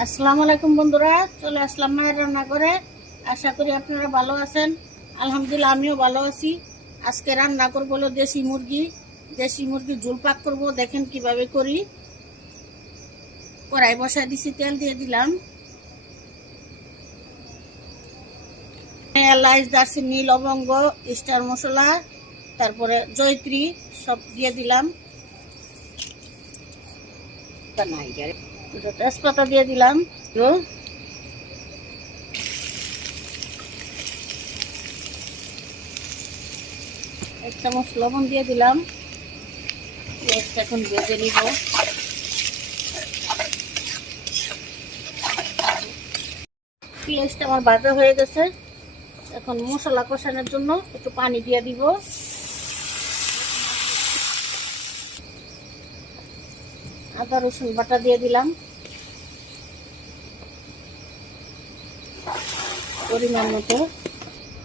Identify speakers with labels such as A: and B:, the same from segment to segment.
A: আসসালামু আলাইকুম বন্ধুরা, চলে আসলাম মায়ের রান্না করে আশা করি আপনারা ভালো আছেন। আলহামদুলিল্লাহ, আমিও ভালো আছি। আজকে রান্না করব হলো দেশি মুরগি। দেশি মুরগি ঝোল পাক করব, দেখেন কীভাবে করি। কড়াই বসায় দিছি, তেল দিয়ে দিলাম। এলাচ দারচিনি, লবঙ্গ, স্টার মশলা, তারপরে জয়ত্রী, সব দিয়ে দিলাম। তেজপাতা দিয়ে দিলাম তো এক চামচ লবণ দিয়ে দিলাম। পেঁয়াজটা এখন ভেজে নিব। পেঁয়াজটা আমার ভাজা হয়ে গেছে। এখন মশলা কষানোর জন্য একটু পানি দিয়ে দিব। আদা, রসুন বাটা দিয়ে দিলাম। পরিমাণ মতো।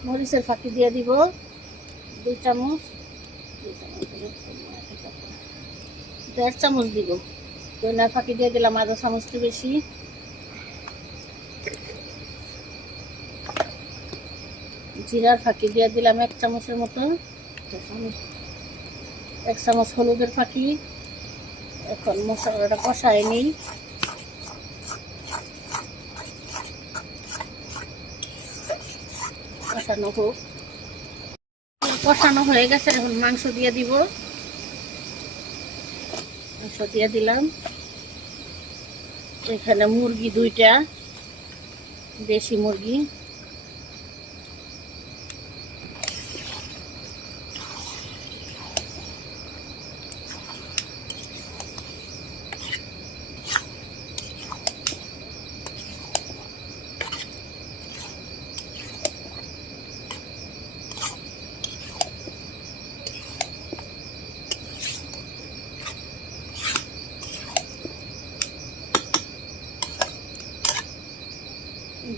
A: মরিচের ফাঁকি দিয়ে দিব। দুই চামচ। দেড় চামচ দিব। দইনার ফাঁকি দিয়ে দিলাম আধা চামচটি বেশি। জিরার ফাঁকি দিয়ে দিলাম এক চামচের মতো। এক চামচ হলুদের ফাঁকি। এখন মশলাটা কষায় নিই। কষানো হোক। কষানো হয়ে গেছে, এখন মাংস দিয়ে দিব। মাংস দিয়ে দিলাম। এখানে মুরগি দুইটা, দেশি মুরগি।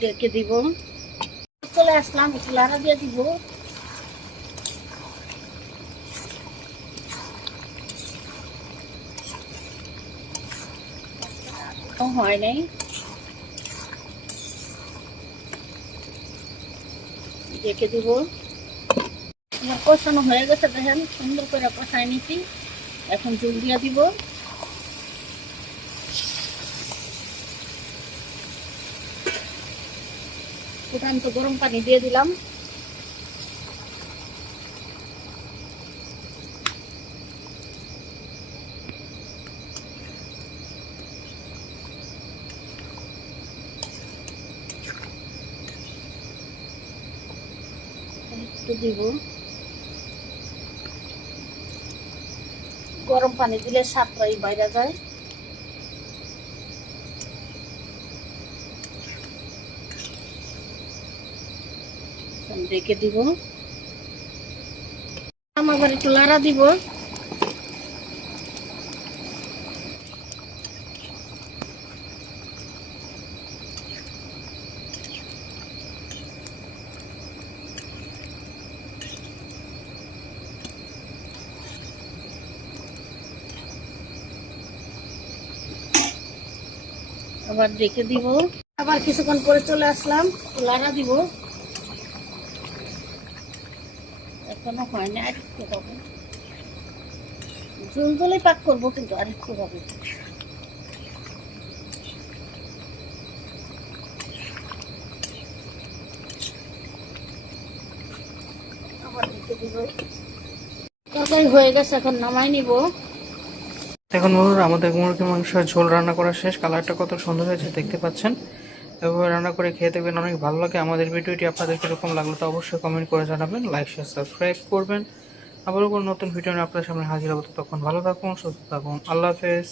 A: ডেকে দিব। চলে আসলাম, একটু লাড়া দিয়ে দিব। হয় নাই। ডেকে দিব। কষানো হয়ে গেছে, দেখেন, সুন্দর করে কষাই নিছি। এখন জল দিয়ে দিব। ফুটান্ত গরম পানি দিয়ে দিলাম। দিব। গরম পানি দিলে সাতটাই বাইরে যায়। রেখে দিব। আবার একটু লাড়া দিব। আবার রেখে দিব। আবার কিছুক্ষণ পরে চলে আসলাম লাড়া দিব। এখনও হয়নি, আর একটু হবে। পাক করব কিন্তু আর একটু হবে। হয়ে গেছে, এখন নামাই নিব।
B: এখন আমাদের মুরগি মাংসের ঝোল রান্না করা শেষ। কালারটা কত সুন্দর হয়েছে দেখতে পাচ্ছেন। এভাবে রান্না করে খেয়ে দেখবেন অনেক ভালো লাগে। আমাদের ভিডিওটি আপনাদের কীরকম লাগল তো অবশ্যই কমেন্ট করে জানাবেন লাইক শেয়ার সাবস্ক্রাইব করবেন। আবারও কোনো নতুন ভিডিও নিয়ে আপনার সামনে হাজির হব তখন ভালো থাকুন, সুস্থ থাকুন। আল্লাহ হাফেজ।